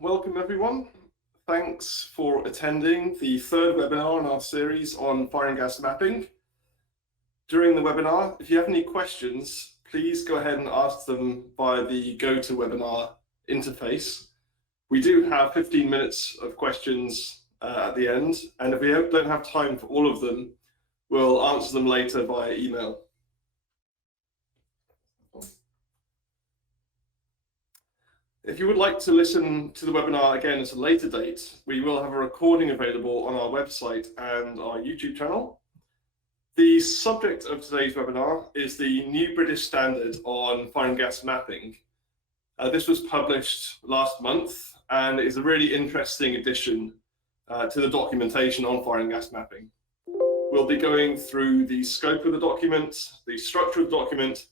welcome everyone. Thanks for attending the third webinar in our series on fire and gas mapping. During the webinar, if you have any questions, please go ahead and ask them via the GoToWebinar interface. We do have 15 minutes of questions at the end, and if we don't have time for all of them, we'll answer them later via email. If you would like to listen to the webinar again at a later date, we will have a recording available on our website and our YouTube channel. The subject of today's webinar is the new British standard on fire and gas mapping. This was published last month and is a really interesting addition to the documentation on fire and gas mapping. We'll be going through the scope of the document, the structure of the document,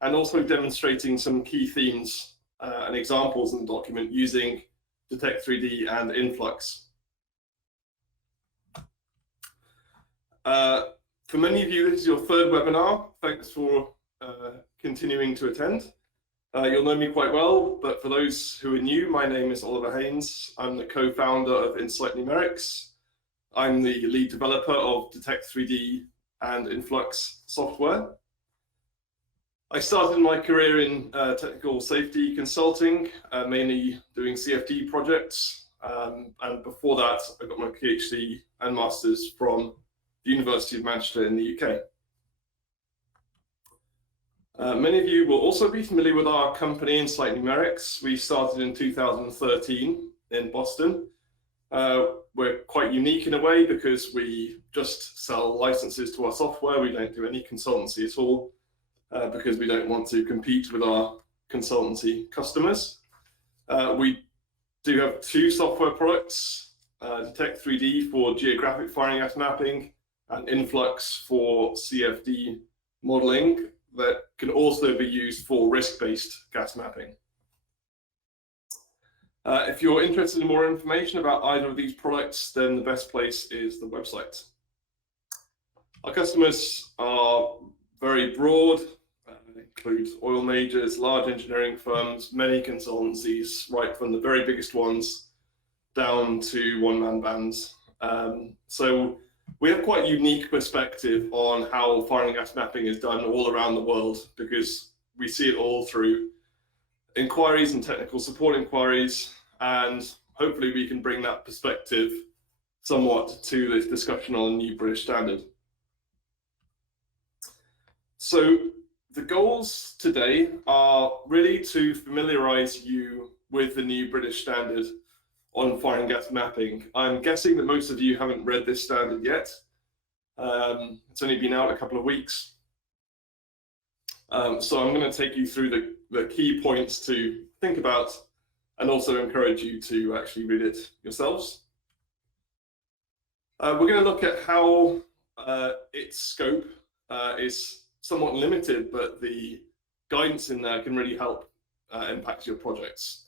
and also demonstrating some key themes and examples in the document using Detect3D and Influx. For many of you, this is your third webinar. Thanks for continuing to attend. You'll know me quite well, but for those who are new, my name is Oliver Haynes. I'm the co-founder of Insight Numerics. I'm the lead developer of Detect3D and Influx software. I started my career in technical safety consulting, mainly doing CFD projects. And before that, I got my PhD and master's from the University of Manchester in the UK. Many of you will also be familiar with our company, Insight Numerics. We started in 2013 in Boston. We're quite unique in a way because we just sell licenses to our software. We don't do any consultancy at all. Because we don't want to compete with our consultancy customers. We do have two software products, Detect3D for geographic fire and gas mapping and Influx for CFD modeling that can also be used for risk-based gas mapping. If you're interested in more information about either of these products, then the best place is the website. Our customers are very broad. Include oil majors, large engineering firms, many consultancies, right from the very biggest ones down to one-man bands. So we have quite a unique perspective on how fire and gas mapping is done all around the world because we see it all through inquiries and technical support inquiries, and hopefully we can bring that perspective somewhat to this discussion on the new British standard. So the goals today are really to familiarize you with the new British standard on fire and gas mapping. I'm guessing that most of you haven't read this standard yet. It's only been out a couple of weeks. So I'm going to take you through the key points to think about and also encourage you to actually read it yourselves. We're going to look at how its scope is somewhat limited, but the guidance in there can really help impact your projects.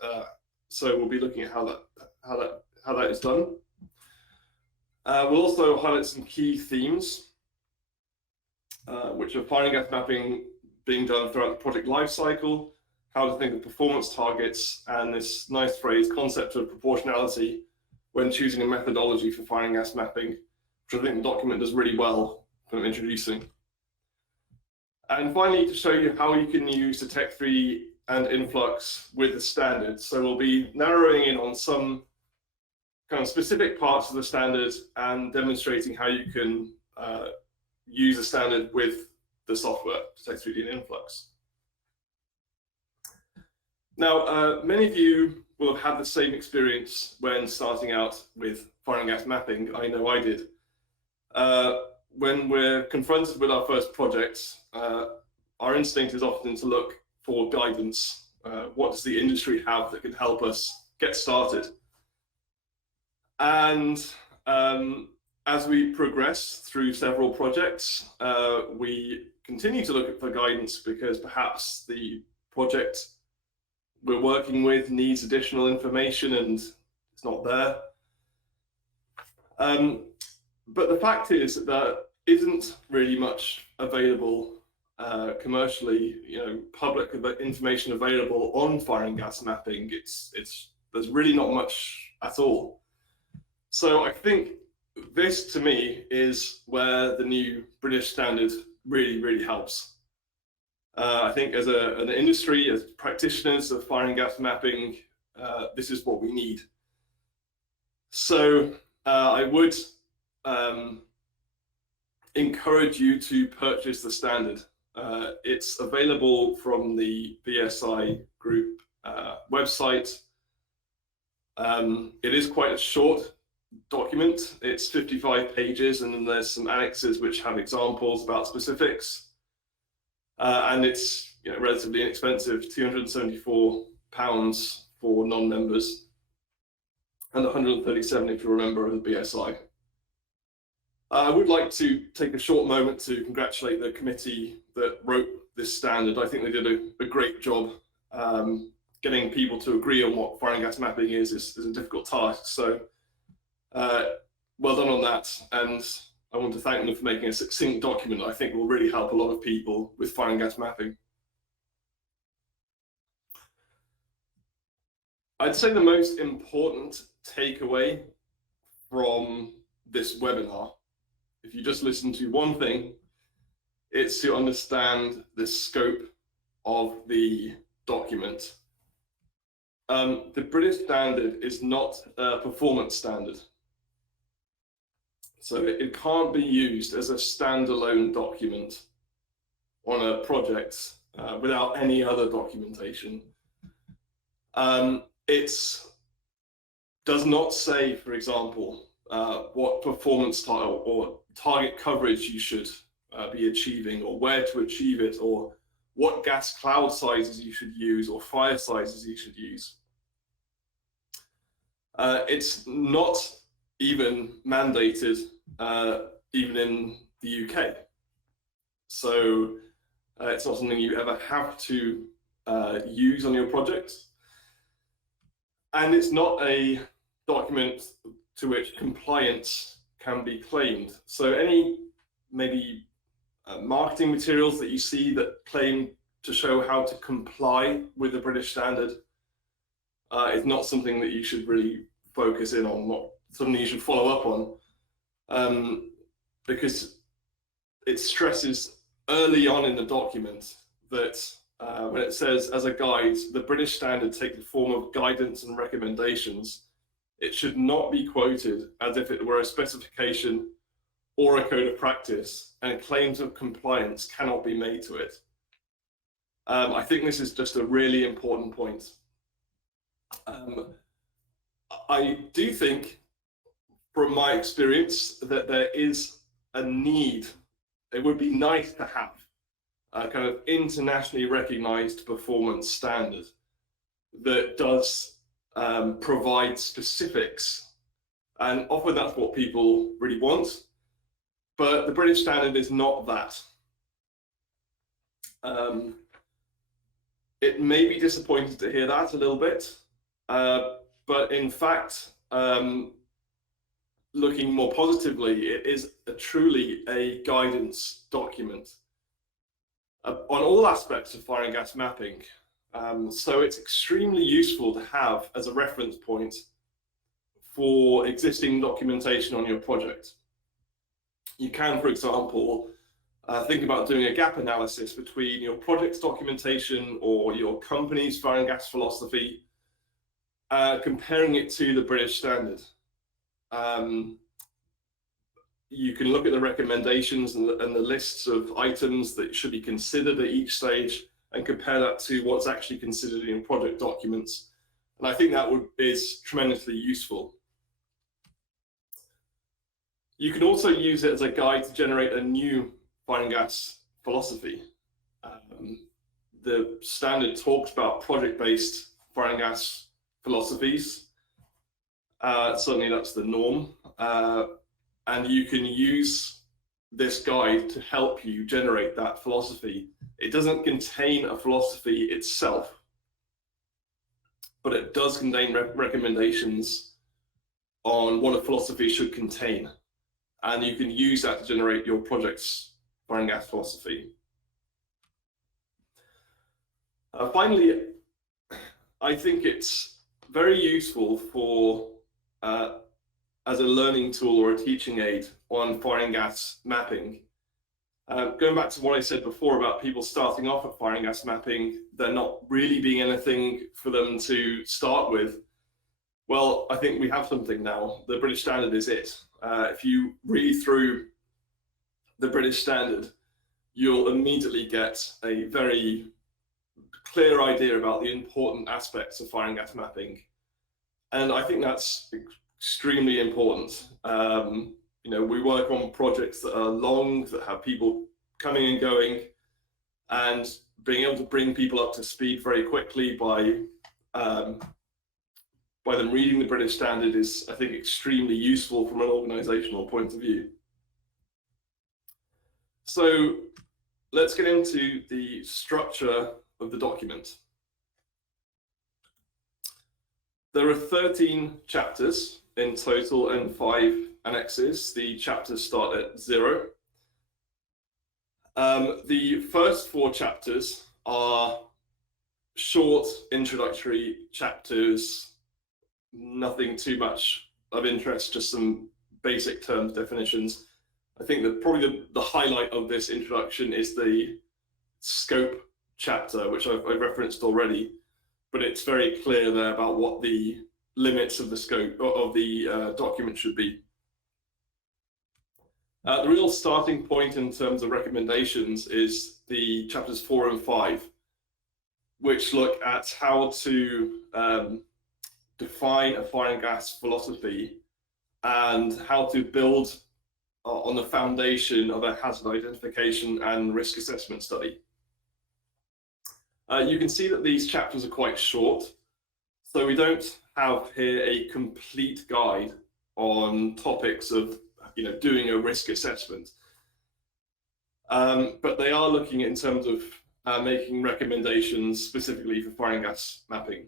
So we'll be looking at how that is done. We'll also highlight some key themes, which are fire and gas mapping being done throughout the project lifecycle, how to think of performance targets, and this nice phrase, concept of proportionality when choosing a methodology for fire and gas mapping, which I think the document does really well from introducing. And finally, to show you how you can use Detect3D and Influx with the standard. So we'll be narrowing in on some kind of specific parts of the standard and demonstrating how you can use the standard with the software, Detect3D and Influx. Now, many of you will have had the same experience when starting out with fire and gas mapping. I know I did. When we're confronted with our first projects, our instinct is often to look for guidance. What does the industry have that can help us get started? And as we progress through several projects, we continue to look for guidance because perhaps the project we're working with needs additional information and it's not there. But the fact is that there isn't really much available commercially, public information available on fire and gas mapping. It's there's really not much at all. So I think this, to me, is where the new British standard really helps. I think as an industry, as practitioners of fire and gas mapping, this is what we need. So I would encourage you to purchase the standard. It's available from the BSI group website. It is quite a short document. It's 55 pages, and then there's some annexes which have examples about specifics. And it's relatively inexpensive, £274 for non-members, and 137 if you're a member of the BSI. I would like to take a short moment to congratulate the committee that wrote this standard. I think they did a great job. Getting people to agree on what fire and gas mapping is a difficult task. So well done on that. And I want to thank them for making a succinct document that I think will really help a lot of people with fire and gas mapping. I'd say the most important takeaway from this webinar, if you just listen to one thing, it's to understand the scope of the document. The British standard is not a performance standard. So it can't be used as a standalone document on a project without any other documentation. It does not say, for example, what performance style or target coverage you should be achieving, or where to achieve it, or what gas cloud sizes you should use, or fire sizes you should use. It's not even mandated even in the UK. So it's not something you ever have to use on your project. And it's not a document to which compliance can be claimed. So any maybe marketing materials that you see that claim to show how to comply with the British standard is not something that you should really focus in on, not something you should follow up on, because it stresses early on in the document that when it says, as a guide, the British standard take the form of guidance and recommendations, it should not be quoted as if it were a specification or a code of practice, and claims of compliance cannot be made to it. I think this is just a really important point. I do think, from my experience, that there is a need. It would be nice to have a kind of internationally recognized performance standard that does provide specifics, and often that's what people really want, but the British standard is not that. It may be disappointing to hear that a little bit, but in fact, looking more positively, it is truly a guidance document on all aspects of fire and gas mapping. So it's extremely useful to have as a reference point for existing documentation on your project. You can, for example, think about doing a gap analysis between your project's documentation or your company's fire and gas philosophy, comparing it to the British standard. You can look at the recommendations and the lists of items that should be considered at each stage and compare that to what's actually considered in project documents. And I think that is tremendously useful. You can also use it as a guide to generate a new fire and gas philosophy. The standard talks about project-based fire and gas philosophies. Certainly that's the norm. And you can use this guide to help you generate that philosophy. It doesn't contain a philosophy itself, but it does contain recommendations on what a philosophy should contain. And you can use that to generate your project's fire and gas philosophy. Finally, I think it's very useful for as a learning tool or a teaching aid on fire and gas mapping. Going back to what I said before about people starting off at fire and gas mapping, there not really being anything for them to start with. Well, I think we have something now. The British Standard is it. If you read through the British Standard, you'll immediately get a very clear idea about the important aspects of fire and gas mapping. And I think that's extremely important. You know, we work on projects that are long, that have people coming and going, and being able to bring people up to speed very quickly by them reading the British Standard is, I think, extremely useful from an organizational point of view. So let's get into the structure of the document. There are 13 chapters in total and 5 annexes. The chapters start at 0. The first 4 chapters are short introductory chapters, nothing too much of interest, just some basic terms, definitions. I think that probably the highlight of this introduction is the scope chapter, which I've referenced already, but it's very clear there about what the limits of the scope of the document should be. The real starting point in terms of recommendations is the chapters 4 and 5, which look at how to define a fire and gas philosophy and how to build on the foundation of a hazard identification and risk assessment study. You can see that these chapters are quite short, so we don't have here a complete guide on topics of, you know, doing a risk assessment, but they are looking in terms of making recommendations specifically for fire and gas mapping,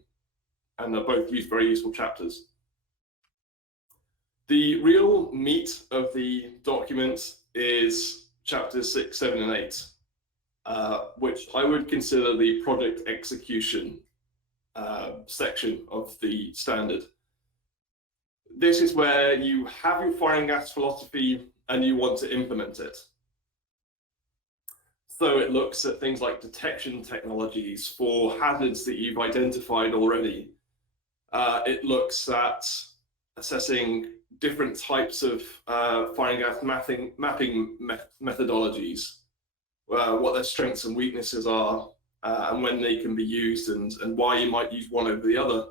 and they're both very useful chapters. The real meat of the document is chapters 6, 7, and 8, which I would consider the project execution section of the standard. This is where you have your fire and gas philosophy and you want to implement it. So it looks at things like detection technologies for hazards that you've identified already. It looks at assessing different types of fire and gas mapping methodologies, what their strengths and weaknesses are, and when they can be used, and why you might use one over the other.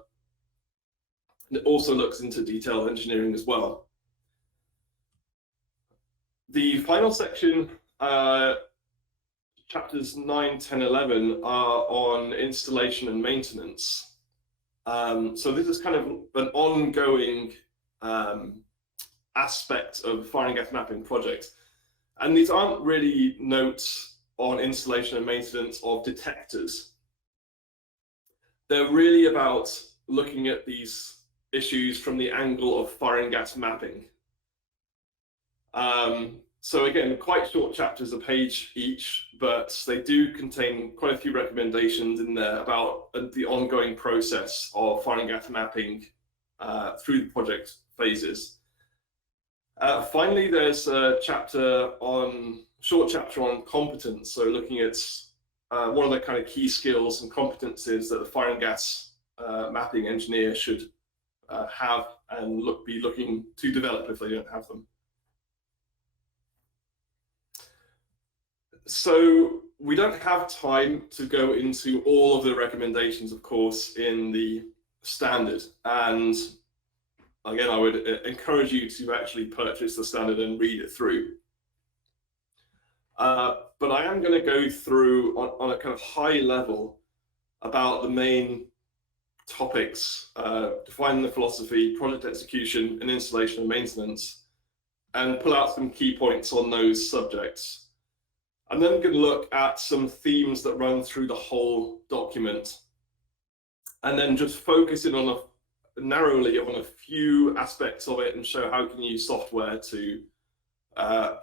And it also looks into detailed engineering as well. The final section, chapters 9, 10, 11, are on installation and maintenance. So this is kind of an ongoing aspect of fire and gas mapping project. And these aren't really notes on installation and maintenance of detectors. They're really about looking at these issues from the angle of fire and gas mapping. So again, quite short chapters, a page each, but they do contain quite a few recommendations in there about the ongoing process of fire and gas mapping through the project phases. Finally, there's a short chapter on competence, so looking at what are the kind of key skills and competencies that the fire and gas mapping engineer should have and be looking to develop if they don't have them. So we don't have time to go into all of the recommendations, of course, in the standard. And again, I would encourage you to actually purchase the standard and read it through. But I am going to go through on a kind of high level about the main topics, defining the philosophy, project execution, and installation and maintenance, and pull out some key points on those subjects. And then I'm going to look at some themes that run through the whole document, and then just focus in on narrowly on a few aspects of it and show how you can use software to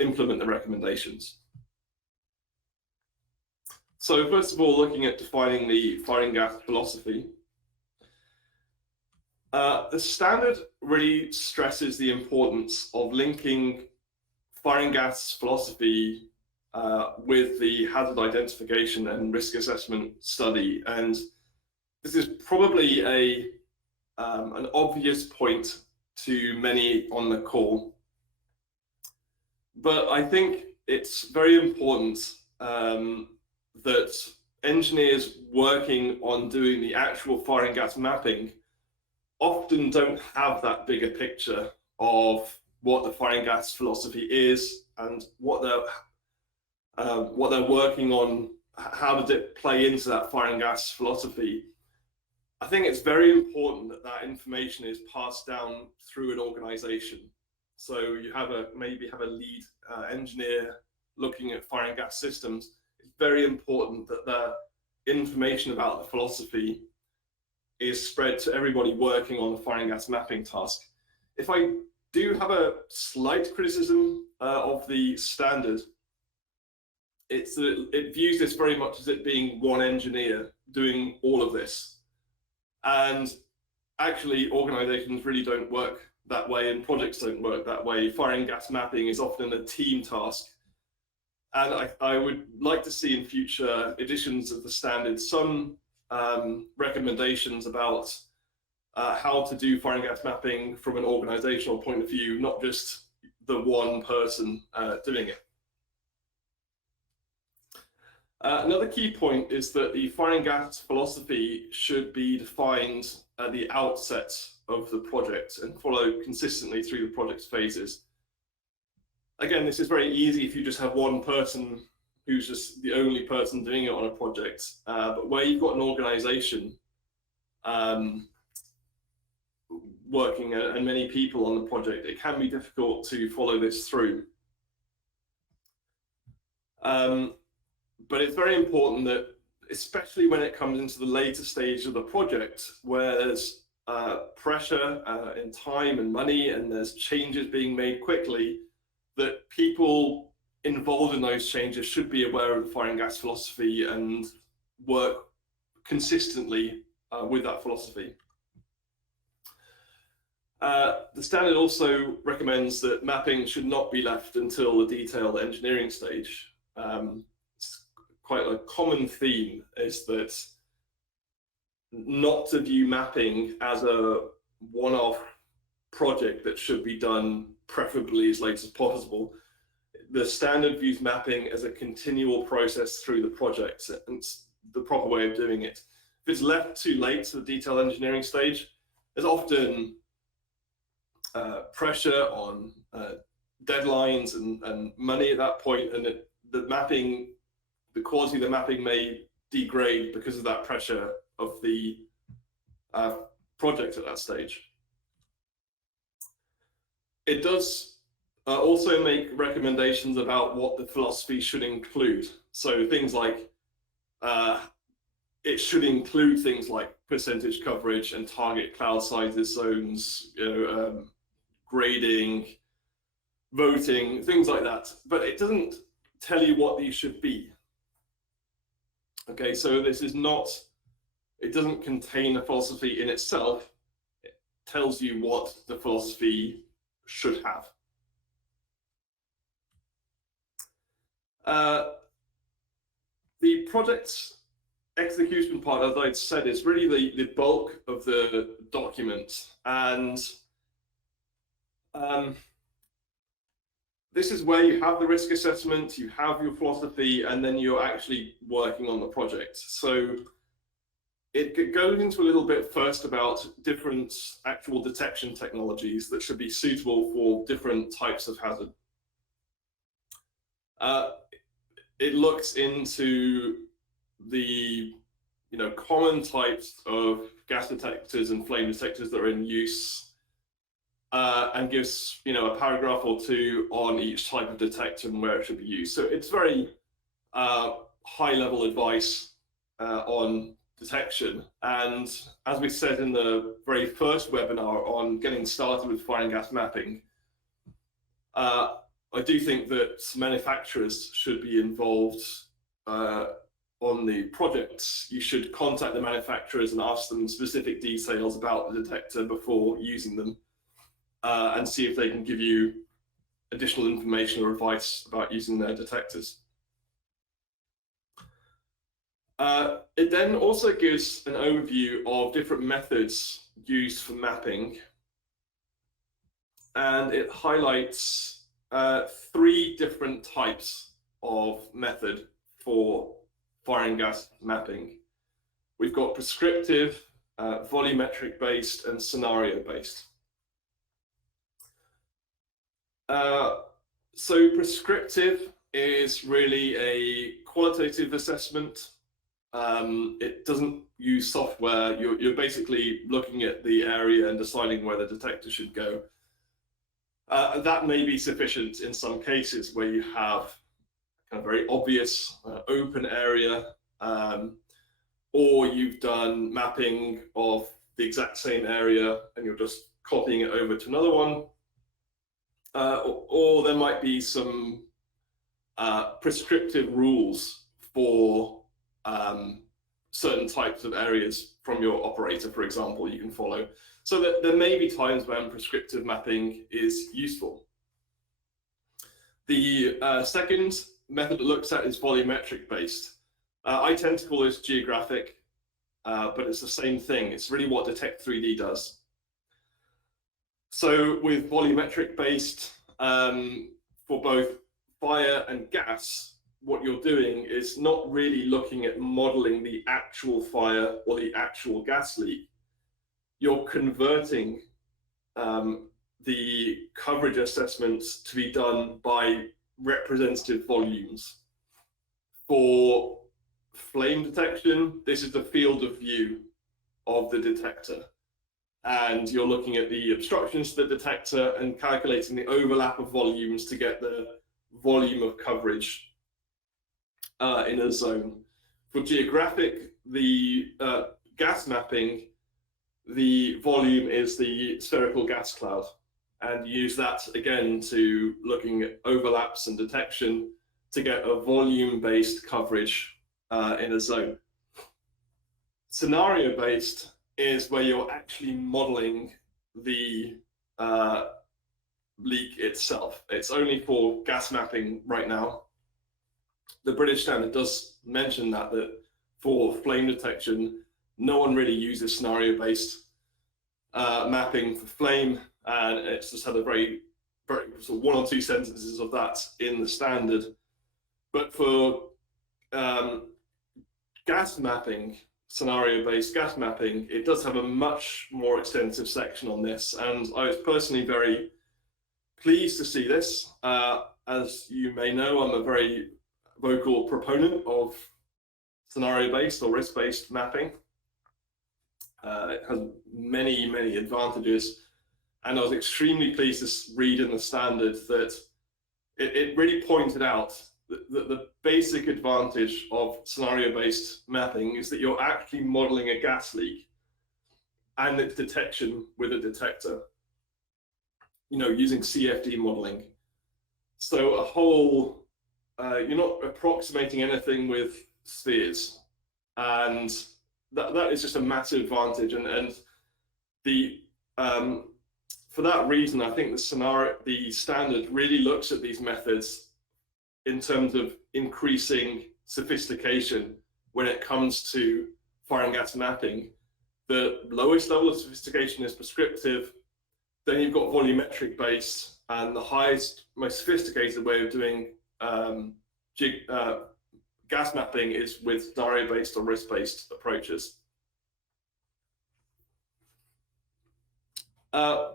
implement the recommendations. So first of all, looking at defining the fire and gas philosophy. The standard really stresses the importance of linking fire and gas philosophy with the hazard identification and risk assessment study. And this is probably an obvious point to many on the call. But I think it's very important that engineers working on doing the actual fire and gas mapping often don't have that bigger picture of what the fire and gas philosophy is and what they're working on. How does it play into that fire and gas philosophy? I think it's very important that that information is passed down through an organization. So you maybe have a lead engineer looking at fire and gas systems. It's very important that the information about the philosophy is spread to everybody working on the fire and gas mapping task. If I do have a slight criticism of the standard, it's that it views this very much as it being one engineer doing all of this. And actually, organizations really don't work that way, and projects don't work that way. Fire and gas mapping is often a team task. And I would like to see in future editions of the standard some recommendations about how to do fire and gas mapping from an organizational point of view, not just the one person doing it. Another key point is that the fire and gas philosophy should be defined at the outset of the project and follow consistently through the project's phases. Again, this is very easy if you just have one person who's just the only person doing it on a project, but where you've got an organization working and many people on the project, it can be difficult to follow this through. But it's very important that, especially when it comes into the later stage of the project, where there's pressure in time and money, and there's changes being made quickly, that people involved in those changes should be aware of the fire and gas philosophy and work consistently with that philosophy. The standard also recommends that mapping should not be left until the detailed engineering stage. Quite a common theme is that not to view mapping as a one-off project that should be done preferably as late as possible. The standard views mapping as a continual process through the project, and it's the proper way of doing it. If it's left too late to the detailed engineering stage, there's often pressure on deadlines and money at that point, and the quality of the mapping may degrade because of that pressure of the project at that stage. It does also make recommendations about what the philosophy should include. So things like, it should include things like percentage coverage and target cloud sizes, zones, grading, voting, things like that. But it doesn't tell you what these should be. Okay, so this is not, it doesn't contain a philosophy in itself. It tells you what the philosophy should have. The project's execution part, as I'd said, is really the bulk of the document. And this is where you have the risk assessment, you have your philosophy, and then you're actually working on the project. So it goes into a little bit first about different actual detection technologies that should be suitable for different types of hazard. It looks into the common types of gas detectors and flame detectors that are in use, and gives a paragraph or two on each type of detector and where it should be used. So it's very high-level advice on detection. And as we said in the very first webinar on getting started with fire and gas mapping, I do think that manufacturers should be involved on the projects, you should contact the manufacturers and ask them specific details about the detector before using them, and see if they can give you additional information or advice about using their detectors. It then also gives an overview of different methods used for mapping, and it highlights 3 different types of method for fire and gas mapping. We've got prescriptive, volumetric-based, and scenario-based. So prescriptive is really a qualitative assessment. It doesn't use software. You're basically looking at the area and deciding where the detector should go. That may be sufficient in some cases where you have kind of very obvious open area, or you've done mapping of the exact same area and you're just copying it over to another one. Or there might be some prescriptive rules for certain types of areas from your operator, for example, you can follow. So that there may be times when prescriptive mapping is useful. The second method it looks at is volumetric-based. I tend to call this geographic, but it's the same thing. It's really what Detect3D does. So with volumetric-based, for both fire and gas, what you're doing is not really looking at modeling the actual fire or the actual gas leak. You're converting the coverage assessments to be done by representative volumes. For flame detection, this is the field of view of the detector. And you're looking at the obstructions to the detector and calculating the overlap of volumes to get the volume of coverage in a zone. For geographic, the gas mapping, the volume is the spherical gas cloud, and use that again to looking at overlaps and detection to get a volume-based coverage in a zone. Scenario-based is where you're actually modeling the leak itself. It's only for gas mapping right now. The British standard does mention that for flame detection, no one really uses scenario-based mapping for flame, and it's just had a very sort of 1 or 2 sentences of that in the standard. But for gas mapping, scenario-based gas mapping, it does have a much more extensive section on this, and I was personally very pleased to see this. As you may know, I'm a very vocal proponent of scenario-based or risk-based mapping. It has many, many advantages, and I was extremely pleased to read in the standard that it really pointed out that the basic advantage of scenario-based mapping is that you're actually modeling a gas leak and its detection with a detector, using CFD modeling. So a whole, you're not approximating anything with spheres, and that is just a massive advantage. And the for that reason, I think the standard really looks at these methods in terms of increasing sophistication when it comes to fire and gas mapping. The lowest level of sophistication is prescriptive, then you've got volumetric based, and the highest, most sophisticated way of doing gas mapping is with scenario-based or risk-based approaches.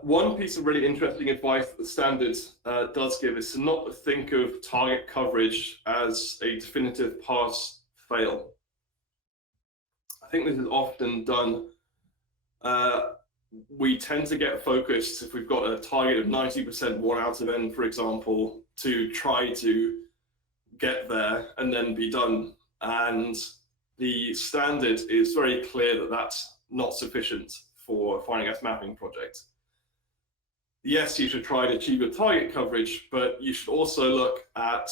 One piece of really interesting advice that the standard does give is to not think of target coverage as a definitive pass-fail. I think this is often done. We tend to get focused, if we've got a target of 90% 1 out of n, for example, to try to get there and then be done. And the standard is very clear that that's not sufficient for a fire and gas mapping project. Yes, you should try to achieve a target coverage, but you should also look at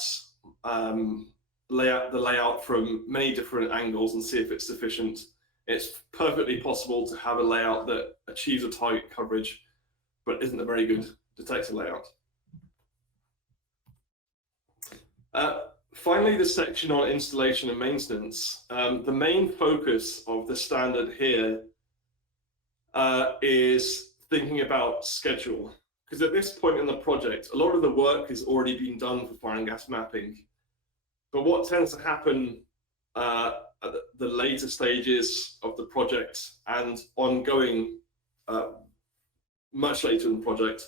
the layout from many different angles and see if it's sufficient. It's perfectly possible to have a layout that achieves a target coverage, but isn't a very good detector layout. Finally, this section on installation and maintenance. The main focus of the standard here is thinking about schedule. Because at this point in the project, a lot of the work has already been done for fire and gas mapping. But what tends to happen at the later stages of the project and ongoing much later in the project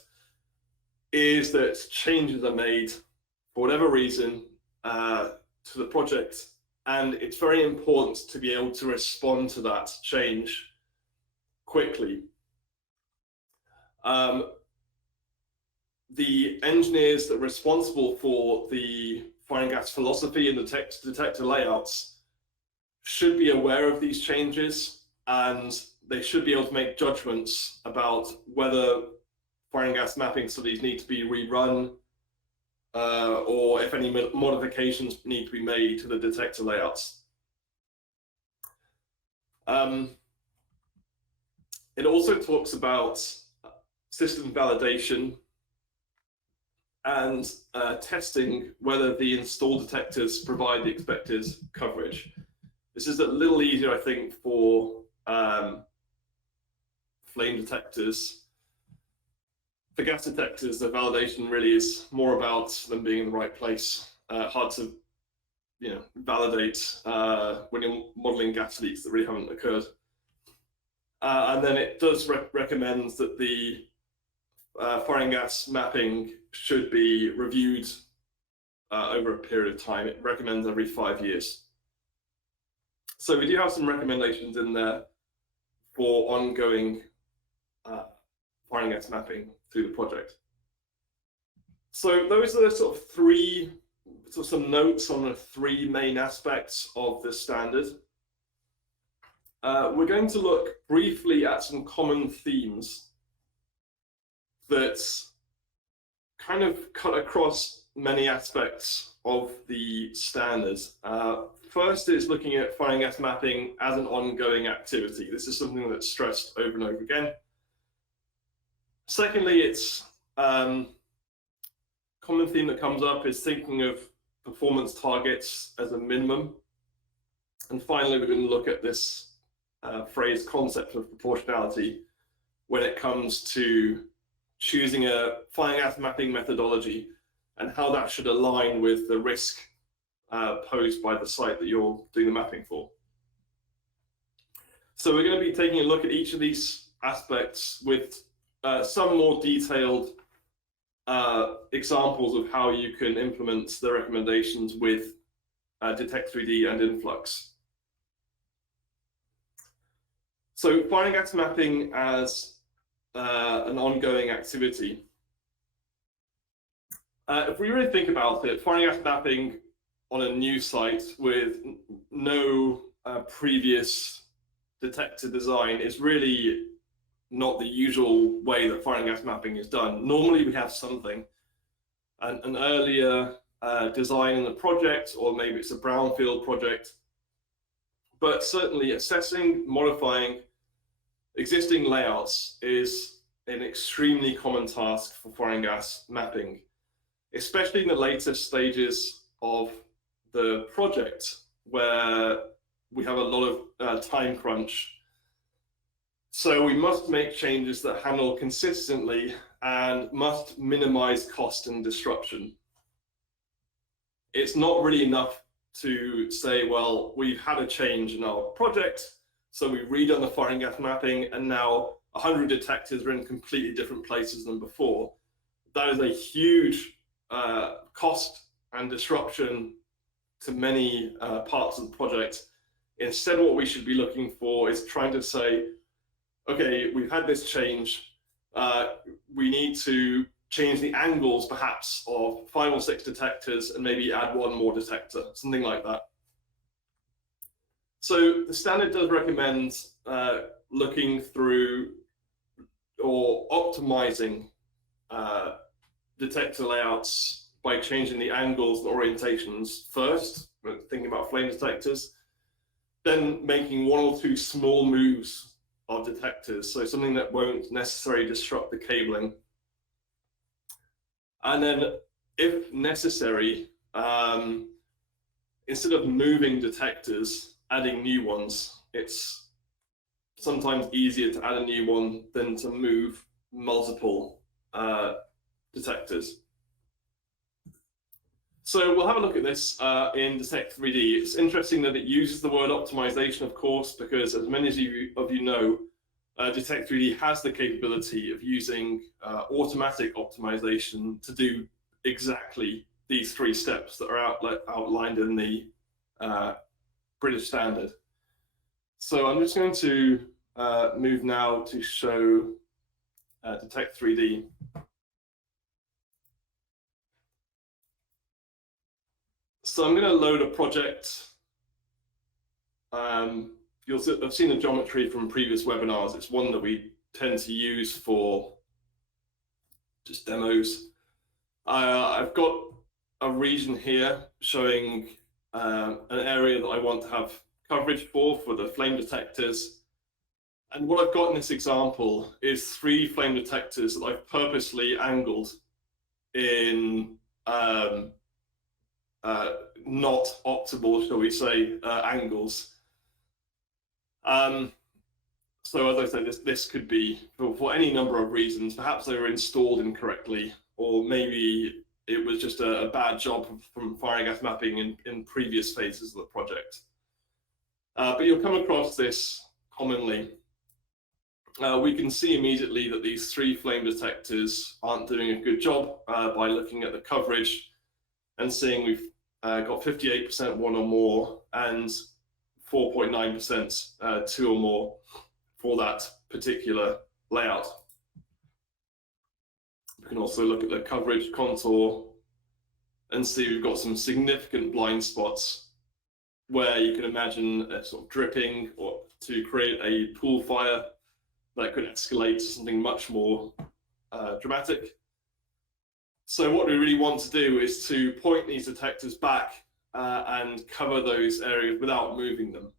is that changes are made for whatever reason to the project, and it's very important to be able to respond to that change quickly. The engineers that are responsible for the fire and gas philosophy and detector layouts should be aware of these changes, and they should be able to make judgments about whether fire and gas mapping studies need to be rerun, or if any modifications need to be made to the detector layouts. It also talks about system validation and testing whether the installed detectors provide the expected coverage. This is a little easier, I think, for flame detectors. For gas detectors, the validation really is more about them being in the right place. Hard to, validate when you're modeling gas leaks that really haven't occurred. And then it does recommend that the fire and gas mapping should be reviewed over a period of time. It recommends every 5 years. So we do have some recommendations in there for ongoing fire and gas mapping through the project. So those are the sort of some notes on the 3 main aspects of the standard. We're going to look briefly at some common themes that kind of cut across many aspects of the standards. First is looking at fire and gas mapping as an ongoing activity. This is something that's stressed over and over again. Secondly, it's common theme that comes up is thinking of performance targets as a minimum. And finally, we're going to look at this phrase concept of proportionality when it comes to choosing a fire and gas mapping methodology and how that should align with the risk posed by the site that you're doing the mapping for. So we're going to be taking a look at each of these aspects with some more detailed examples of how you can implement the recommendations with Detect3D and Influx. So fire and gas mapping as an ongoing activity. If we really think about it, fire and gas mapping on a new site with no previous detector design is really not the usual way that fire and gas mapping is done. Normally we have something, an earlier design in the project, or maybe it's a brownfield project, but certainly assessing, modifying existing layouts is an extremely common task for fire and gas mapping, especially in the later stages of the project where we have a lot of time crunch. So we must make changes that handle consistently and must minimize cost and disruption. It's not really enough to say, well, we've had a change in our project, so we've redone the fire and gas mapping, and now 100 detectors are in completely different places than before. That is a huge cost and disruption to many parts of the project. Instead, what we should be looking for is trying to say, okay, we've had this change. We need to change the angles perhaps of 5 or 6 detectors and maybe add 1 more detector, something like that. So the standard does recommend looking through or optimizing detector layouts by changing the angles and orientations first. thinking about flame detectors. Then making one or two small moves of detectors, so something that won't necessarily disrupt the cabling. And then, if necessary, instead of moving detectors, adding new ones. It's sometimes easier to add a new one than to move multiple detectors. So we'll have a look at this in Detect 3D. It's interesting that it uses the word optimization, of course, because as many of you know, Detect 3D has the capability of using automatic optimization to do exactly these 3 steps that are outlined in the British Standard. So I'm just going to move now to show Detect 3D. So I'm going to load a project. You'll have seen the geometry from previous webinars. It's one that we tend to use for just demos. I've got a region here showing an area that I want to have coverage for the flame detectors. And what I've got in this example is 3 flame detectors that I've purposely angled in not optimal, shall we say, angles. So as I said, this could be for any number of reasons. Perhaps they were installed incorrectly, or maybe it was just a bad job from fire gas mapping in previous phases of the project. But you'll come across this commonly. We can see immediately that these 3 flame detectors aren't doing a good job by looking at the coverage and seeing we've got 58% 1 or more and 4.9% 2 or more for that particular layout. We can also look at the coverage contour and see we've got some significant blind spots where you can imagine a sort of dripping or to create a pool fire that could escalate to something much more dramatic. So what we really want to do is to point these detectors back and cover those areas without moving them.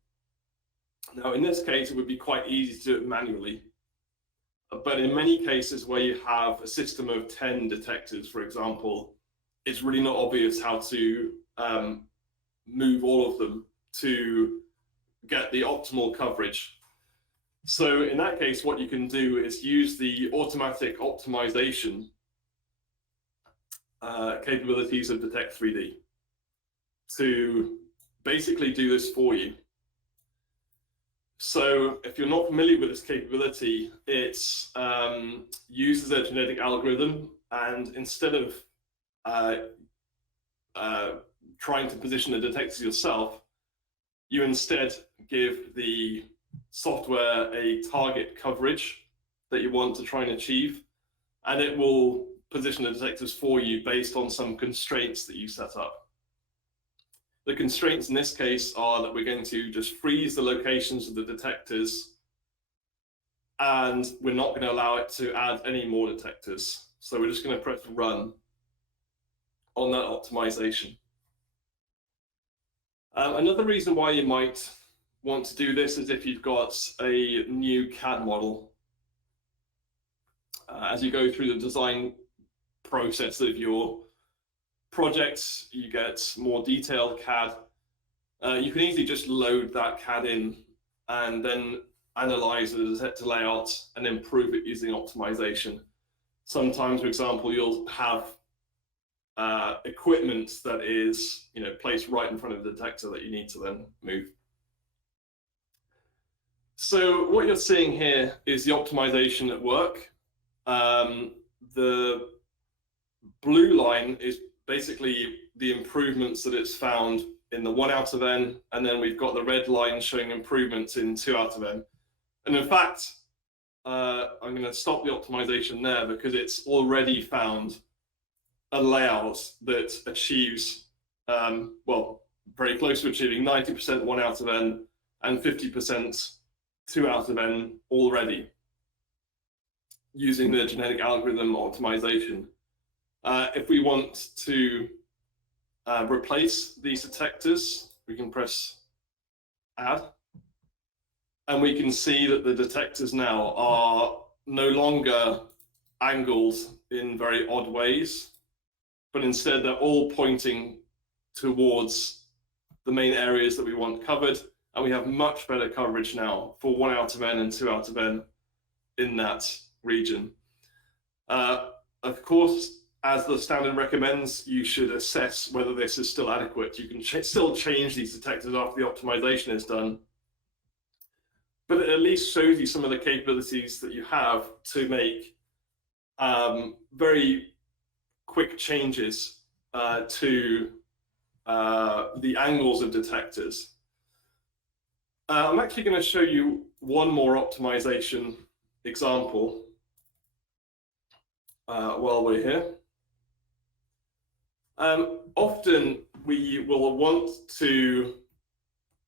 Now, in this case, it would be quite easy to do it manually. But in many cases where you have a system of 10 detectors, for example, it's really not obvious how to move all of them to get the optimal coverage. So in that case, what you can do is use the automatic optimization capabilities of Detect 3D to basically do this for you. So if you're not familiar with this capability, it uses a genetic algorithm, and instead of trying to position the detectors yourself, you instead give the software a target coverage that you want to try and achieve, and it will position the detectors for you based on some constraints that you set up. The constraints in this case are that we're going to just freeze the locations of the detectors, and we're not going to allow it to add any more detectors. So we're just going to press run on that optimization. Another reason why you might want to do this is if you've got a new CAD model. As you go through the design process of your projects, you get more detailed CAD. You can easily just load that CAD in and then analyze the detector layout and improve it using optimization. Sometimes, for example, you'll have equipment that is placed right in front of the detector that you need to then move. So what you're seeing here is the optimization at work. The blue line is basically the improvements that it's found in the 1 out of n, and then we've got the red line showing improvements in 2 out of n. And in fact, I'm going to stop the optimization there because it's already found a layout that achieves, well, very close to achieving 90% 1 out of n and 50% 2 out of n already using the genetic algorithm optimization. If we want to replace these detectors. We can press add, and we can see that the detectors now are no longer angled in very odd ways, but instead they're all pointing towards the main areas that we want covered, and we have much better coverage now for 1 out of n and 2 out of n in that region. Of course, as the standard recommends, you should assess whether this is still adequate. You can still change these detectors after the optimization is done, but it at least shows you some of the capabilities that you have to make very quick changes to the angles of detectors. I'm actually going to show you one more optimization example while we're here. Often we will want to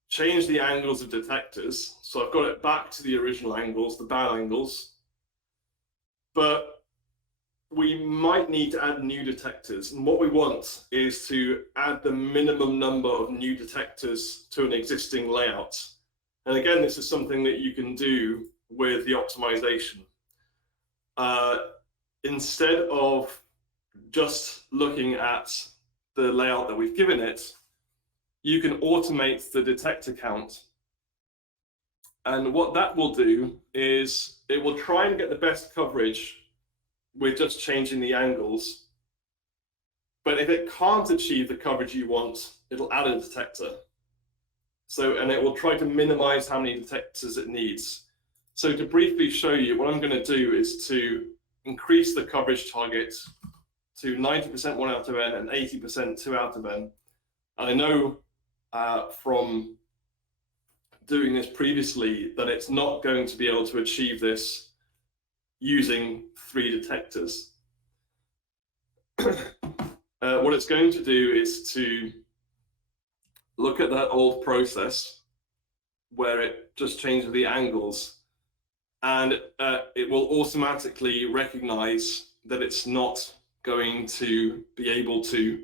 change the angles of detectors. So I've got it back to the original angles, the bad angles, but we might need to add new detectors. And what we want is to add the minimum number of new detectors to an existing layout. And again, this is something that you can do with the optimization. Instead of just looking at the layout that we've given it, you can automate the detector count. And what that will do is it will try and get the best coverage with just changing the angles. But if it can't achieve the coverage you want, it'll add a detector. And it will try to minimize how many detectors it needs. So to briefly show you, what I'm going to do is to increase the coverage target to 90% 1 out of n and 80% 2 out of n. And I know from doing this previously that it's not going to be able to achieve this using 3 detectors. What it's going to do is to look at that old process where it just changes the angles, and it will automatically recognize that it's not going to be able to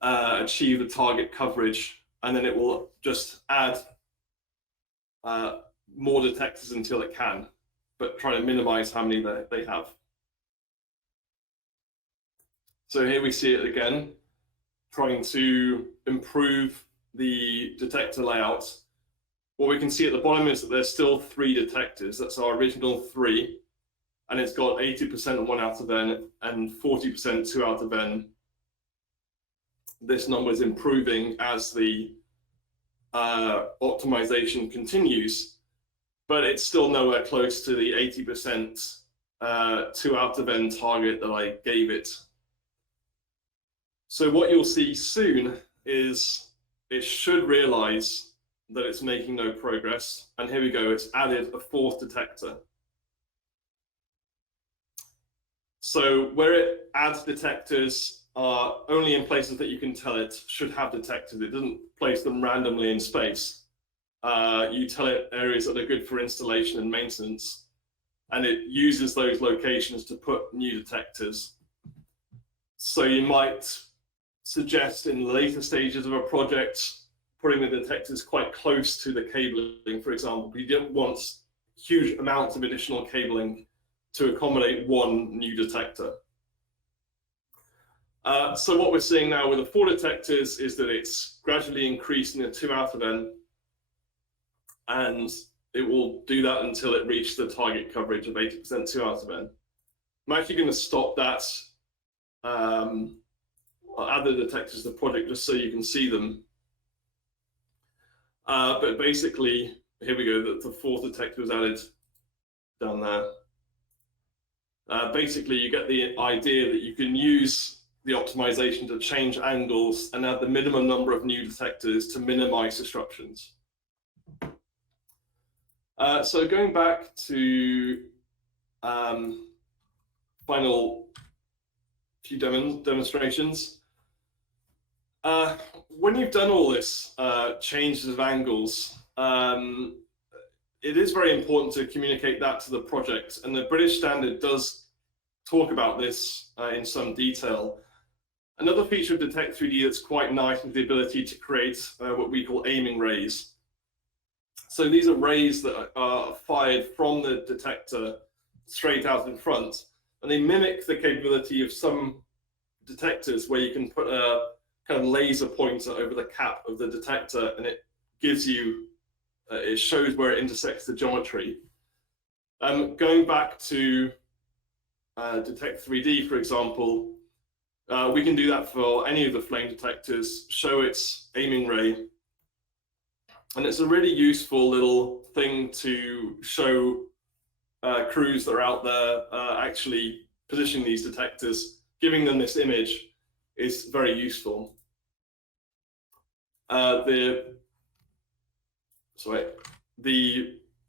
achieve the target coverage, and then it will just add more detectors until it can, but try to minimize how many they have. So here we see it again, trying to improve the detector layout. What we can see at the bottom is that there's still 3 detectors. That's our original 3, and it's got 80% 1 out of n and 40% 2 out of n. This number is improving as the optimization continues, but it's still nowhere close to the 80% 2 out of n target that I gave it. So what you'll see soon is it should realize that it's making no progress. And here we go, it's added a 4th detector. So where it adds detectors are only in places that you can tell it should have detectors. It doesn't place them randomly in space. You tell it areas that are good for installation and maintenance, and it uses those locations to put new detectors. So you might suggest in the later stages of a project putting the detectors quite close to the cabling, for example. You don't want huge amounts of additional cabling to accommodate 1 new detector. So what we're seeing now with the 4 detectors is that it's gradually increasing the 2 out of n, and it will do that until it reaches the target coverage of 80% 2 out of n. I'm actually going to stop that. I'll add the detectors to the project just so you can see them. But basically, here we go, the 4th detector was added down there. Basically, you get the idea that you can use the optimization to change angles and add the minimum number of new detectors to minimize disruptions. So going back to final few demonstrations. When you've done all this changes of angles, it is very important to communicate that to the project, and the British standard does talk about this in some detail. Another feature of Detect 3D that's quite nice is the ability to create what we call aiming rays. So these are rays that are fired from the detector straight out in front, and they mimic the capability of some detectors where you can put a kind of laser pointer over the cap of the detector, and it gives you, it shows where it intersects the geometry. Going back to Detect 3D, for example, we can do that for any of the flame detectors, show its aiming ray. And it's a really useful little thing to show crews that are out there actually positioning these detectors. Giving them this image is very useful. The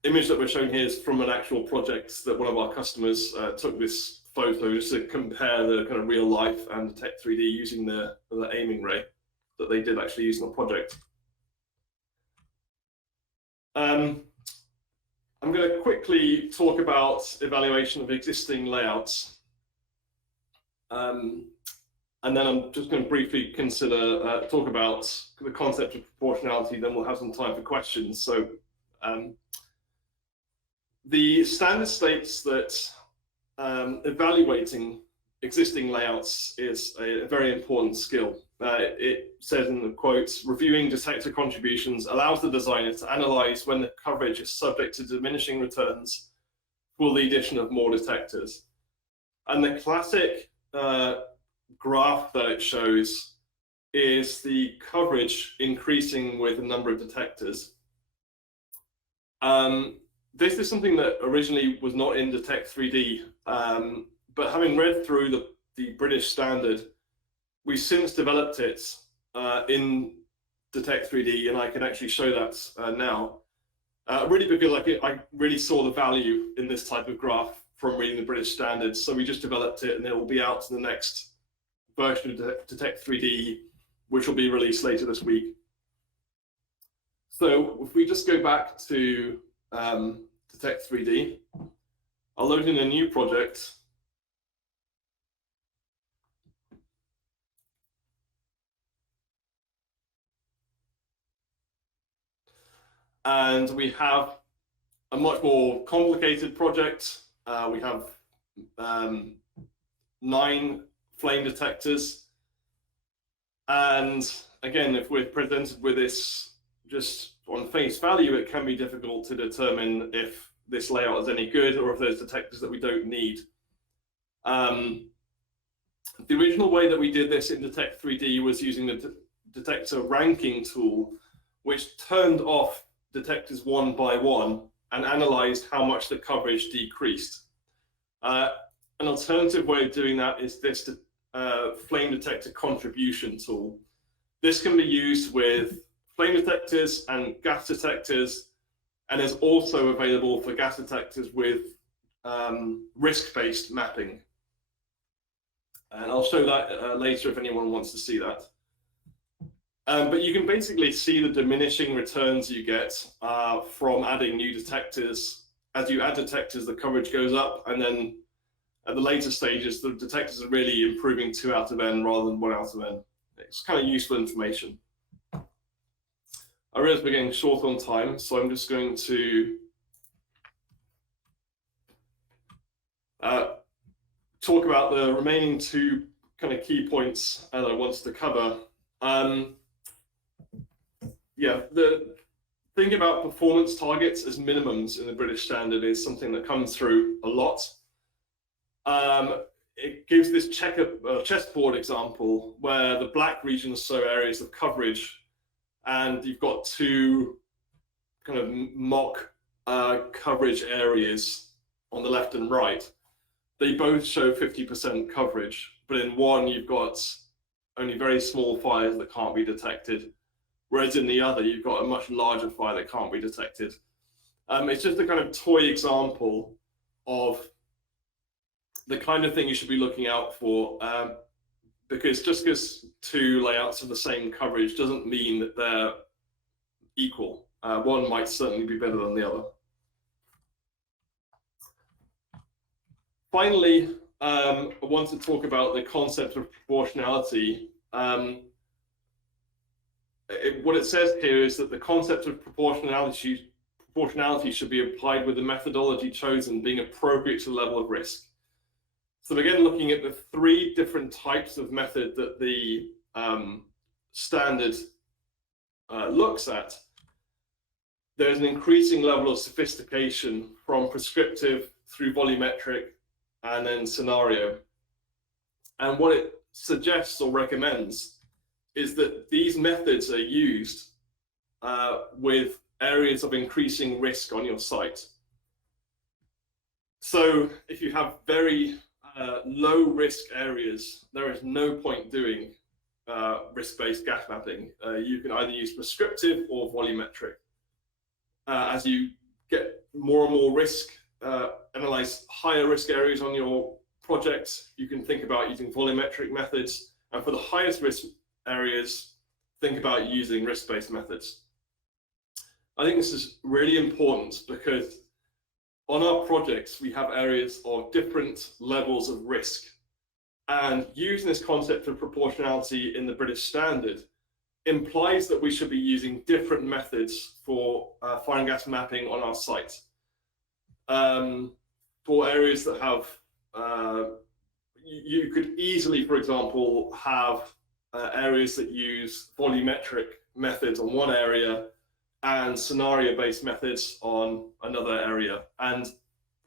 image that we're showing here is from an actual project that one of our customers took this photo just to compare the kind of real life and Detect 3D using the aiming ray that they did actually use in the project. I'm going to quickly talk about evaluation of existing layouts. And then I'm just going to briefly talk about the concept of proportionality, then we'll have some time for questions. So the standard states that evaluating existing layouts is a very important skill. It says in the quotes, reviewing detector contributions allows the designer to analyze when the coverage is subject to diminishing returns for the addition of more detectors. And the classic graph that it shows is the coverage increasing with the number of detectors. This is something that originally was not in Detect 3D, but having read through the British standard, we've since developed it in Detect 3D, and I can actually show that now. Really because I really saw the value in this type of graph from reading the British standards, so we just developed it, and it will be out in the next version of Detect 3D, which will be released later this week. So if we just go back to Detect 3D, I'll load in a new project. And we have a much more complicated project. We have 9 flame detectors. And again, if we're presented with this just on face value, it can be difficult to determine if this layout is any good or if there's detectors that we don't need. The original way that we did this in Detect 3D was using the detector ranking tool, which turned off detectors one by one and analyzed how much the coverage decreased. An alternative way of doing that is this flame detector contribution tool. This can be used with flame detectors and gas detectors, and is also available for gas detectors with risk-based mapping. And I'll show that later if anyone wants to see that. But you can basically see the diminishing returns you get from adding new detectors. As you add detectors, the coverage goes up, and then at the later stages, the detectors are really improving 2 out of n rather than 1 out of n. It's kind of useful information. I realize we're getting short on time, so I'm just going to talk about the remaining 2 kind of key points that I wanted to cover. Yeah, the thing about performance targets as minimums in the British standard is something that comes through a lot. It gives this chessboard example where the black regions show areas of coverage, and you've got 2 kind of mock coverage areas on the left and right. They both show 50% coverage, but in one you've got only very small fires that can't be detected, whereas in the other you've got a much larger fire that can't be detected. It's just a kind of toy example of the kind of thing you should be looking out for, because just because 2 layouts of the same coverage doesn't mean that they're equal. One might certainly be better than the other. Finally, I want to talk about the concept of proportionality. What it says here is that the concept of proportionality should be applied with the methodology chosen being appropriate to the level of risk. So again, looking at the three different types of method that the standard looks at, there's an increasing level of sophistication from prescriptive through volumetric and then scenario. And what it suggests or recommends is that these methods are used with areas of increasing risk on your site. So if you have very low risk areas, there is no point doing risk-based gas mapping. You can either use prescriptive or volumetric. As you get more and more risk, analyze higher risk areas on your project, you can think about using volumetric methods. And for the highest risk areas, think about using risk-based methods. I think this is really important because on our projects, we have areas of different levels of risk. And using this concept of proportionality in the British Standard implies that we should be using different methods for fire and gas mapping on our site. For areas that have, you could easily, for example, have areas that use volumetric methods on one area and scenario-based methods on another area. And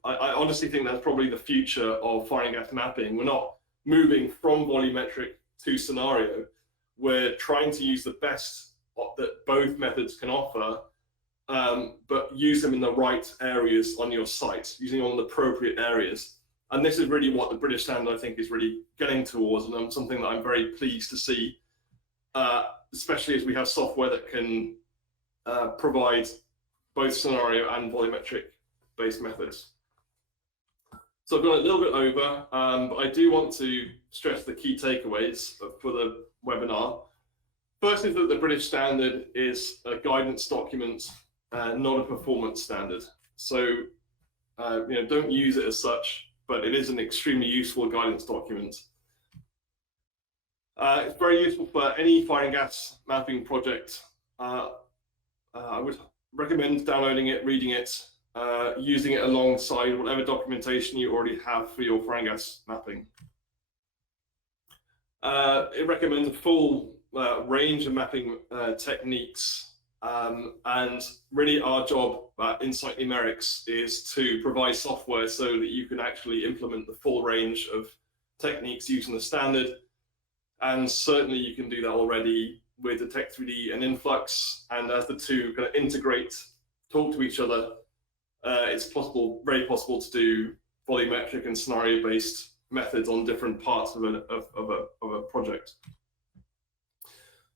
I honestly think that's probably the future of fire and gas mapping. We're not moving from volumetric to scenario. We're trying to use the best that both methods can offer, but use them in the right areas on your site, using on the appropriate areas. And this is really what the British Standard, I think, is really getting towards, and something that I'm very pleased to see, especially as we have software that can provide both scenario and volumetric-based methods. So I've gone a little bit over, but I do want to stress the key takeaways for the webinar. First is that the British Standard is a guidance document, not a performance standard. So don't use it as such, but it is an extremely useful guidance document. It's very useful for any fire and gas mapping project. I would recommend downloading it, reading it, using it alongside whatever documentation you already have for your fire and gas mapping. It recommends a full range of mapping techniques, and really our job at Insight Numerics is to provide software so that you can actually implement the full range of techniques using the standard. And certainly you can do that already with Detect3D and Flux, and as the two kind of integrate, talk to each other, it's very possible to do volumetric and scenario-based methods on different parts of a project.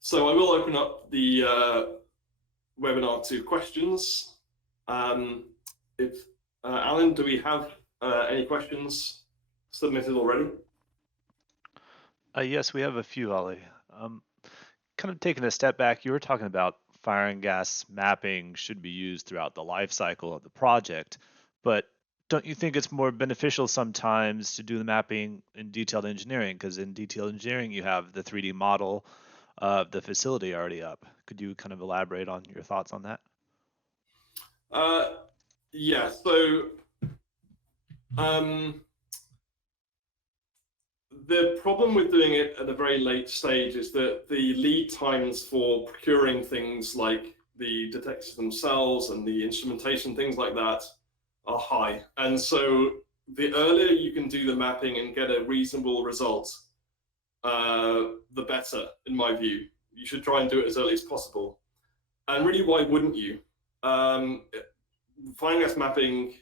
So I will open up the webinar to questions. Alan, do we have any questions submitted already? Yes, we have a few, Ali. Kind of taking a step back, you were talking about fire and gas mapping should be used throughout the life cycle of the project, but don't you think it's more beneficial sometimes to do the mapping in detailed engineering? Because in detailed engineering, you have the 3D model of the facility already up. Could you kind of elaborate on your thoughts on that? Yeah, so the problem with doing it at a very late stage is that the lead times for procuring things like the detectors themselves and the instrumentation, things like that, are high. And so the earlier you can do the mapping and get a reasonable result, the better, in my view. You should try and do it as early as possible. And really, why wouldn't you? Fire and gas mapping,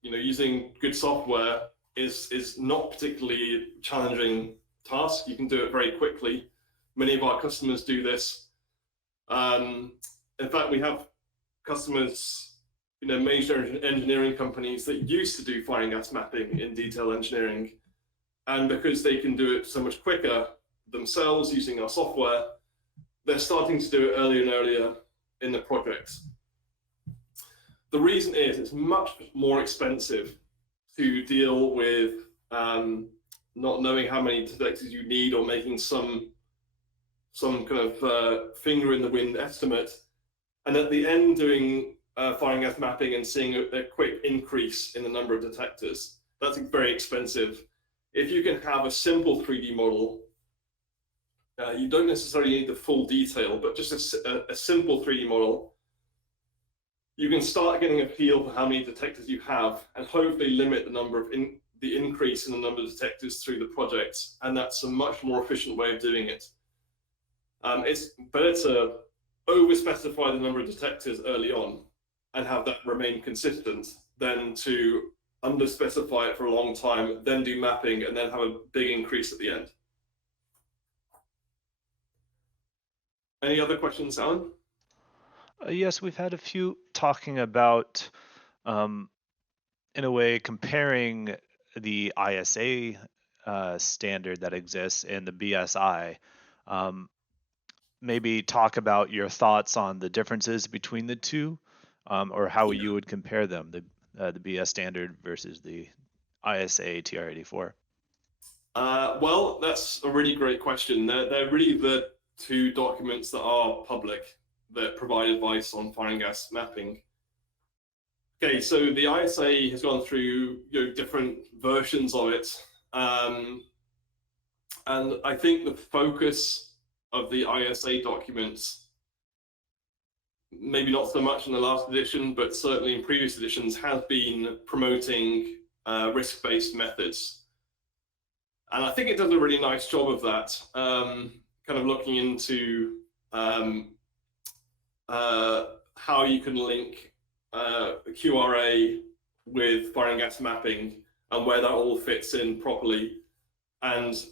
using good software is not particularly a challenging task. You can do it very quickly. Many of our customers do this. In fact, we have customers, major engineering companies that used to do fire and gas mapping in detail engineering. And because they can do it so much quicker themselves using our software, they're starting to do it earlier and earlier in the projects. The reason is it's much more expensive to deal with not knowing how many detectors you need, or making some kind of finger in the wind estimate, and at the end doing firing gas mapping and seeing a quick increase in the number of detectors. That's very expensive. If you can have a simple 3D model, you don't necessarily need the full detail, but just a simple 3D model, you can start getting a feel for how many detectors you have, and hopefully limit the number of the increase in the number of detectors through the project. And that's a much more efficient way of doing it. It's better to over-specify the number of detectors early on and have that remain consistent than to under-specify it for a long time, then do mapping, and then have a big increase at the end. Any other questions, Alan? Yes, we've had a few talking about, in a way, comparing the ISA standard that exists and the BSI. Maybe talk about your thoughts on the differences between the two, or how you would compare them, the BS standard versus the ISA TR-84. Well, that's a really great question. They're really the two documents that are public that provide advice on firing gas mapping. Okay, so the ISA has gone through different versions of it, and I think the focus of the ISA documents, maybe not so much in the last edition, but certainly in previous editions, has been promoting risk-based methods. And I think it does a really nice job of that, kind of looking into how you can link QRA with firing gas mapping and where that all fits in properly, and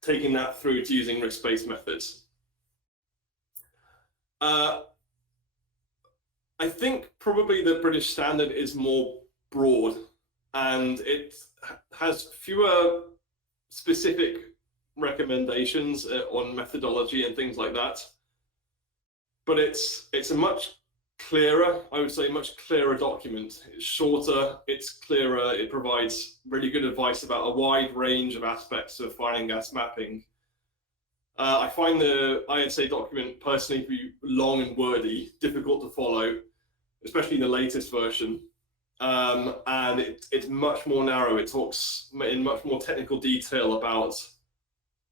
taking that through to using risk-based methods. I think probably the British standard is more broad, and it has fewer specific recommendations on methodology and things like that. But it's a much clearer, I would say, much clearer document. It's shorter, it's clearer, it provides really good advice about a wide range of aspects of firing gas mapping. I find the ISA document personally to be long and wordy, difficult to follow, especially in the latest version. And it's much more narrow. It talks in much more technical detail about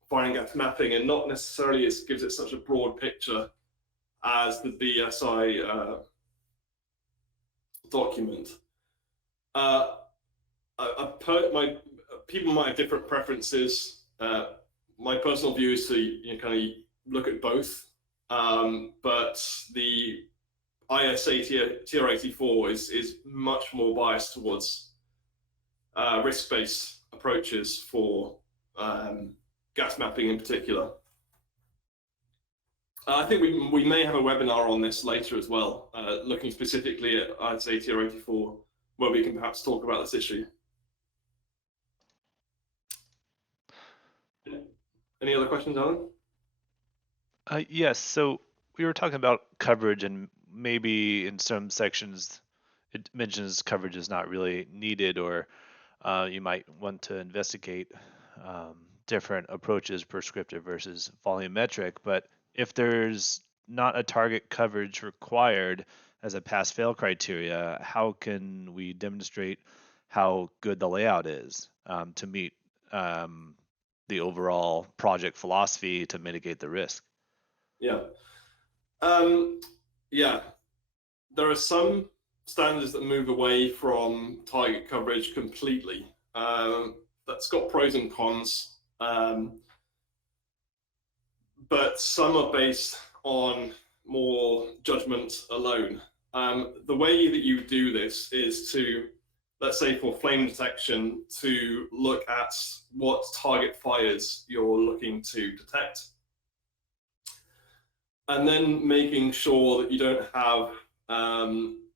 firing gas mapping, and not necessarily gives it such a broad picture as the BSI document. People might have different preferences. My personal view is to kind of look at both, but the ISA TR-84 is much more biased towards risk-based approaches for gas mapping in particular. I think we may have a webinar on this later as well, looking specifically at ISA TR-84, where we can perhaps talk about this issue. Any other questions, Alan? Yes, so we were talking about coverage, and maybe in some sections it mentions coverage is not really needed, or you might want to investigate different approaches, prescriptive versus volumetric. But if there's not a target coverage required as a pass-fail criteria, how can we demonstrate how good the layout is to meet the overall project philosophy to mitigate the risk? Yeah. Yeah. There are some standards that move away from target coverage completely. That's got pros and cons. But some are based on more judgment alone. The way that you do this is to, let's say for flame detection, to look at what target fires you're looking to detect, and then making sure that you don't have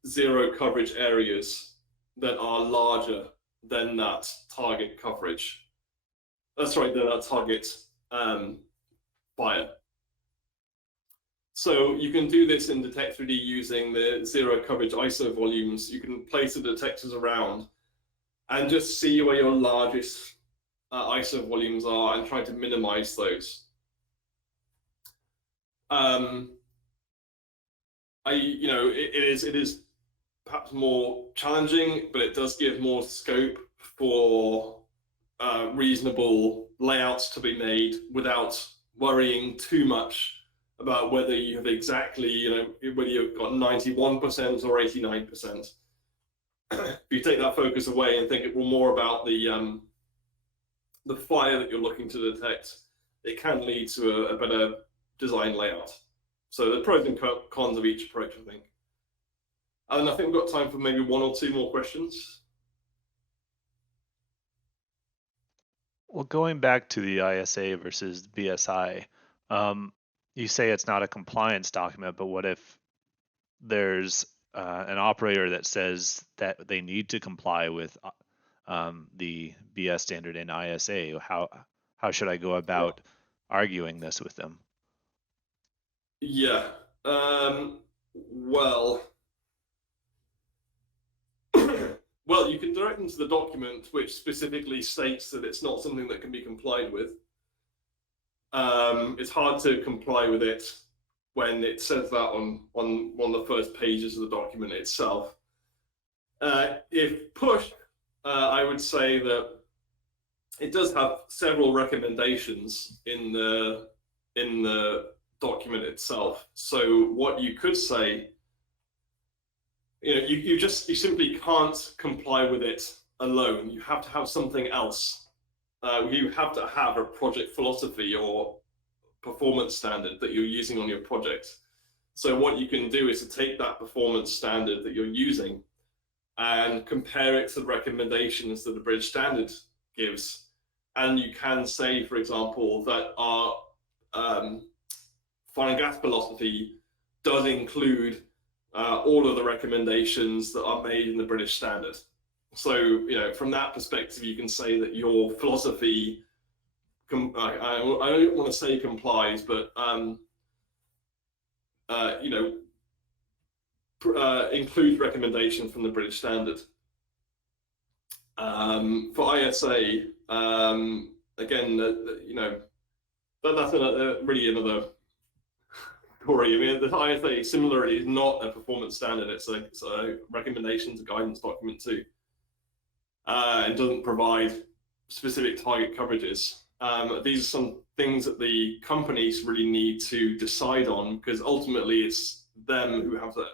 zero coverage areas that are larger than that target coverage. That's right, than that target fire. So you can do this in Detect3D using the zero coverage ISO volumes. You can place the detectors around, and just see where your largest ISO volumes are and try to minimize those. It is perhaps more challenging, but it does give more scope for reasonable layouts to be made without worrying too much about whether you have exactly, whether you've got 91% or 89%. If you take that focus away and think more about the fire that you're looking to detect, it can lead to a better design layout. So the pros and cons of each approach, I think. And I think we've got time for maybe one or two more questions. Well, going back to the ISA versus BSI, you say it's not a compliance document, but what if there's an operator that says that they need to comply with the BS standard in ISA? How should I go about arguing this with them? Yeah. Well, you can direct them to the document which specifically states that it's not something that can be complied with. It's hard to comply with it when it says that on one of the first pages of the document itself. If pushed, I would say that it does have several recommendations in the document itself. So what you could say, you simply can't comply with it alone. You have to have something else. You have to have a project philosophy or performance standard that you're using on your project. So what you can do is to take that performance standard that you're using and compare it to the recommendations that the British Standard gives. And you can say, for example, that our fire and gas philosophy does include all of the recommendations that are made in the British Standard. So, from that perspective, you can say that your philosophy, I don't want to say complies, but includes recommendations from the British Standard. For ISA, again, that's really another story. I mean, the ISA similarly is not a performance standard. It's a recommendations, a guidance document too, and doesn't provide specific target coverages. These are some things that the companies really need to decide on, because ultimately it's them who have to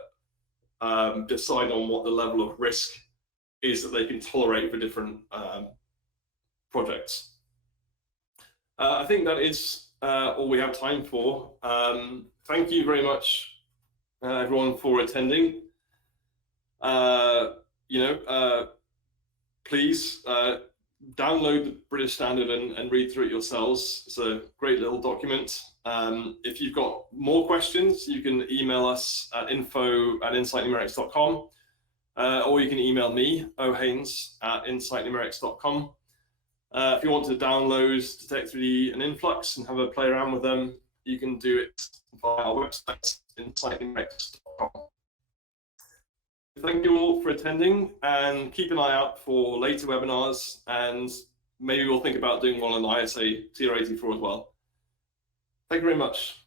decide on what the level of risk is that they can tolerate for different projects. I think that is all we have time for. Thank you very much, everyone, for attending. Please download the British Standard and read through it yourselves. It's a great little document. If you've got more questions, you can email us at info@insightnumerics.com, or you can email me, ohaynes@insightnumerics.com. If you want to download Detect3D and Influx and have a play around with them, you can do it via our website, insightnumerics.com. Thank you all for attending, and keep an eye out for later webinars, and maybe we'll think about doing one on ISA TR84 as well. Thank you very much.